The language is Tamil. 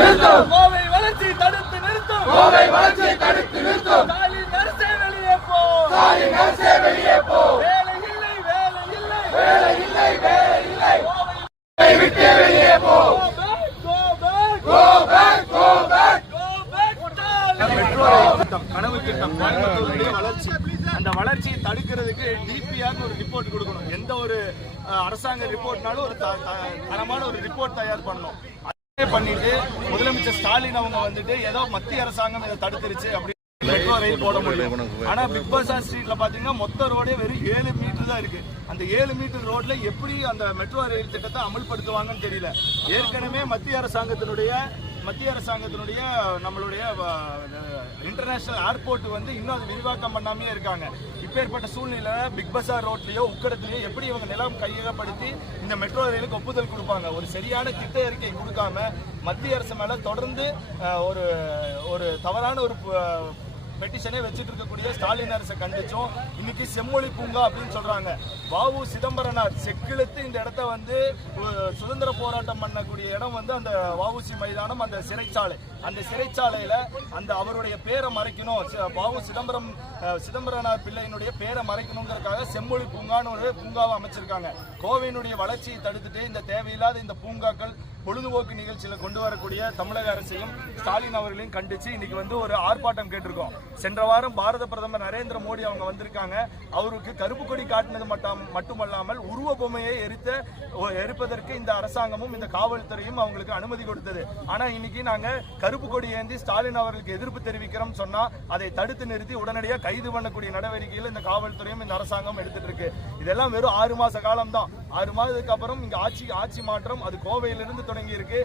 கோவை வளர்ச்சி தடுத்து நிறுத்தும். கோவை வளர்ச்சியை தடுத்து நிறுத்தும். ஸ்டாலின் அரசே வெளியே போ. ஸ்டாலின் அரசே வெளியே போ. வேலை இல்லை, வேலை இல்லை, வேலை இல்லை, வேலை இல்லை. கோவை விட்டு வெளியே போ. go back, Go back, go back. go back, Stalin. Metro rail திட்டம் கனவு திட்டம் கோயம்புத்தூருடைய வளர்ச்சி. அந்த வளர்ச்சியை தடுக்கிறதுக்கு டிபிஆர் ஒரு ரிப்போர்ட் கொடுக்கணும். எந்த ஒரு அரசாங்க ரிப்போர்ட்னாலும் ஒரு தரமான ஒரு ரிப்போர்ட் தயார் பண்ணணும். அதே பண்ணிட்டு முதலமைச்சர் ஸ்டாலின் அவங்க வந்துட்டு ஏதோ மத்திய அரசாங்கம் இதை தடுத்துருச்சு அப்படி மெட்ரோ ரயில் போட முடியும். ஆனா பிக் பஸார் ஸ்ட்ரீட்ல பாத்தீங்கன்னா மொத்த ரோடே வெறும் 7 மீட்டர் தான் இருக்கு. அந்த 7 மீட்டர் ரோட்ல எப்படி அந்த மெட்ரோ ரயில் திட்டத்தை அமல்படுத்துவாங்கன்னு தெரியல. ஏற்கனவே மத்திய அரசாங்கத்தினுடைய நம்மளுடைய இன்டர்நேஷனல் ஏர்போர்ட் வந்து இன்னும் அது விரிவாக்கம் பண்ணாமே இருக்காங்க. இப்பேற்பட்ட சூழ்நிலை பிக் பஸார் ரோட்லயோ உக்கடத்திலயோ எப்படி இவங்க நிலம் கையகப்படுத்தி இந்த மெட்ரோ ரயிலுக்கு ஒப்புதல் கொடுப்பாங்க? ஒரு சரியான திட்ட அறிக்கை கொடுக்காம மத்திய அரசு மேல தொடர்ந்து ஒரு தவறான ஒரு பெட்டிஷனே வச்சுட்டு இருக்கக்கூடிய ஸ்டாலின் அரசை கண்டிச்சோம். இன்னைக்கு செம்மொழி பூங்கா அப்படின்னு சொல்றாங்க. வாவு சிதம்பரனார் செக்கிழுத்து இந்த இடத்த வந்து சுதந்திர போராட்டம் பண்ணக்கூடிய இடம் வந்து அந்த வஉசி மைதானம், அந்த சிறைச்சாலை. அந்த சிறைச்சாலையில அந்த அவருடைய பேரை மறைக்கணும், வாவு சிதம்பரனார் பிள்ளையினுடைய பேரை மறைக்கணுங்கிறதுக்காக செம்மொழி பூங்கான்னு ஒரு பூங்காவை அமைச்சிருக்காங்க. கோவையினுடைய வளர்ச்சியை தடுத்துட்டு இந்த தேவையில்லாத இந்த பூங்காக்கள் பொழுதுபோக்கு நிகழ்ச்சியில கொண்டு வரக்கூடிய தமிழக அரசையும் ஸ்டாலின் அவர்களையும் கண்டிச்சு இன்னைக்கு வந்து ஒரு ஆர்ப்பாட்டம் கேட்டிருக்கோம். சென்ற வாரம் பாரத பிரதமர் நரேந்திர மோடி அவங்க வந்திருக்காங்க. அவருக்கு கருப்பு கொடி காட்டினது மட்டுமல்லாமல் உருவ பொம்மையை எரிப்பதற்கு இந்த அரசாங்கமும் இந்த காவல்துறையும் அவங்களுக்கு அனுமதி கொடுத்தது. ஆனா இன்னைக்கு நாங்க கருப்பு கொடி ஏந்தி ஸ்டாலின் அவர்களுக்கு எதிர்ப்பு தெரிவிக்கிறோம் சொன்னா அதை தடுத்து நிறுத்தி உடனடியாக கைது பண்ணக்கூடிய நடவடிக்கையில் இந்த காவல்துறையும் இந்த அரசாங்கம் எடுத்துட்டு இருக்கு. இதெல்லாம் வெறும் 6 மாச காலம் தான். 6 மாதத்துக்கு அப்புறம் இங்க ஆட்சி மாற்றம் அது கோவையிலிருந்து தொடங்கி இருக்கு.